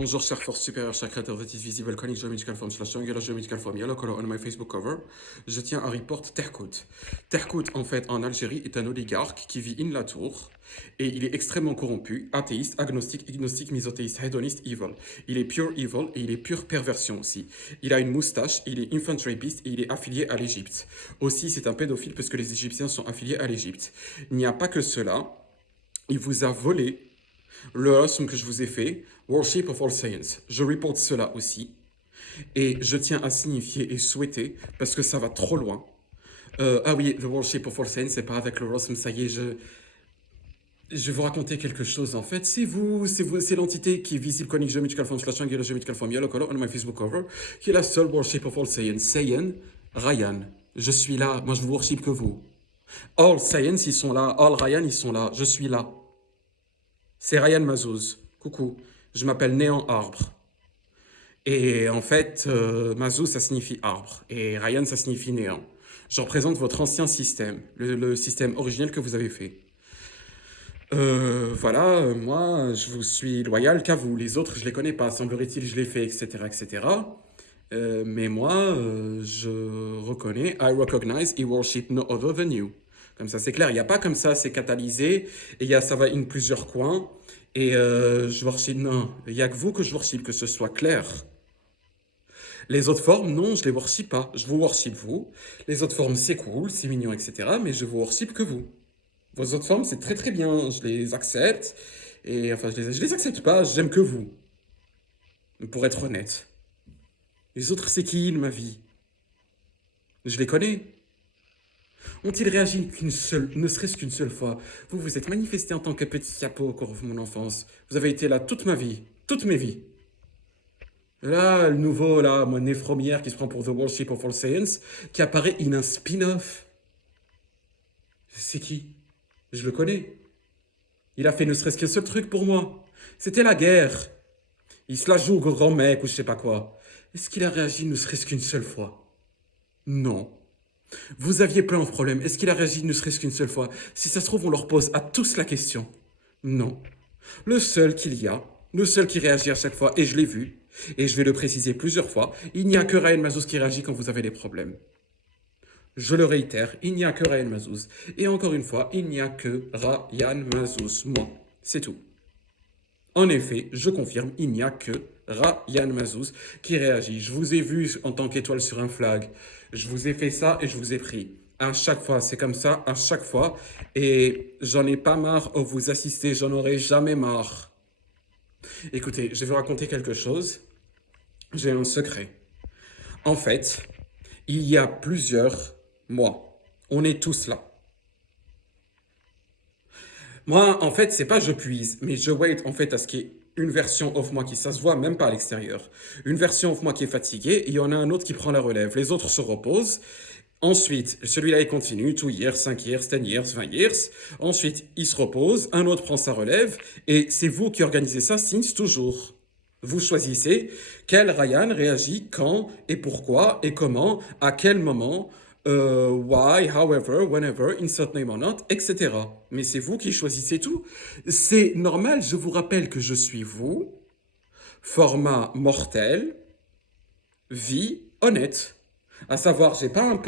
Bonjour, chère force supérieure, chère créateur that is visible, calling geometrical form slash triangular geometrical form, yellow color on my Facebook cover. Je tiens à report Terkout. Terkout, en fait, en Algérie, est un oligarque qui vit in la tour et il est extrêmement corrompu, athéiste, agnostique, misothéiste, hedoniste, evil. Il est pure evil et il est pure perversion aussi. Il a une moustache, il est infantry beast et il est affilié à l'Égypte. Aussi, c'est un pédophile parce que les Égyptiens sont affiliés à l'Égypte. Il n'y a pas que cela, il vous a volé le leçon que je vous ai fait, Worship of All Saints. Je reporte cela aussi. Et je tiens à signifier et souhaiter, parce que ça va trop loin. Ah oui, The Worship of All Saints, c'est pas avec le Rossum, ça y est, je vais vous raconter quelque chose en fait. C'est l'entité qui est visible, conic geometrical form slash angular geometrical form yellow color on my Facebook cover, qui est la seule Worship of All Saints. Saiyan, Ryan, je suis là, moi je vous worship que vous. All Saints, ils sont là, All Ryan, ils sont là, je suis là. C'est Ryan Mazouz. Coucou, je m'appelle Néant Arbre. Et en fait, Mazouz, ça signifie arbre. Et Ryan, ça signifie néant. Je représente votre ancien système, le système originel que vous avez fait. Voilà, moi, je vous suis loyal qu'à vous. Les autres, je les connais pas. Semblerait-il, je l'ai fait, etc., etc. Mais moi, je reconnais, I recognize, I worship no other than you. Comme ça, c'est clair. Il n'y a pas comme ça, c'est catalysé. Et ça va in plusieurs coins. Et je worship, non. Il n'y a que vous que je worship, que ce soit clair. Les autres formes, non, je les worship pas. Je vous worship vous. Les autres formes, c'est cool, c'est mignon, etc. Mais je vous worship que vous. Vos autres formes, c'est très très bien. Je les accepte. Et enfin, je les accepte pas. J'aime que vous. Pour être honnête. Les autres, c'est qui, ma vie? Je les connais. Ont-ils réagi qu'une seule, ne serait-ce qu'une seule fois? Vous vous êtes manifesté en tant que petit capot au cours de mon enfance. Vous avez été là toute ma vie. Toutes mes vies. Là, le nouveau, là, mon néphromière qui se prend pour The Worship of All Saints, qui apparaît in un spin-off. C'est qui? Je le connais. Il a fait ne serait-ce qu'un seul truc pour moi. C'était la guerre. Il se la joue au grand mec ou je sais pas quoi. Est-ce qu'il a réagi ne serait-ce qu'une seule fois? Non. Vous aviez plein de problèmes. Est-ce qu'il a réagi ne serait-ce qu'une seule fois? Si ça se trouve, on leur pose à tous la question. Non. Le seul qu'il y a, le seul qui réagit à chaque fois, et je l'ai vu, et je vais le préciser plusieurs fois, il n'y a que Ryan Mazouz qui réagit quand vous avez des problèmes. Je le réitère, il n'y a que Ryan Mazouz. Et encore une fois, il n'y a que Ryan Mazouz, moi. C'est tout. En effet, je confirme, il n'y a que Ryan Mazouz qui réagit. Je vous ai vu en tant qu'étoile sur un flag. Je vous ai fait ça et je vous ai pris. À chaque fois, c'est comme ça, à chaque fois. Et j'en ai pas marre de vous assister, j'en aurai jamais marre. Écoutez, je vais vous raconter quelque chose. J'ai un secret. En fait, il y a plusieurs mois. On est tous là. Moi, en fait, c'est pas je puise, mais je wait en fait à ce qu'il y ait une version of moi qui, ça se voit même pas à l'extérieur. Une version of moi qui est fatiguée, et il y en a un autre qui prend la relève. Les autres se reposent. Ensuite, celui-là, il continue, 2 years, 5 years, 10 years, 20 years. Ensuite, il se repose, un autre prend sa relève, et c'est vous qui organisez ça since toujours. Vous choisissez quel Ryan réagit quand et pourquoi et comment, à quel moment, why, however, whenever, insert name or not, etc. Mais c'est vous qui choisissez tout. C'est normal, je vous rappelle que je suis vous, format mortel, vie honnête. À savoir, j'ai pas un pouvoir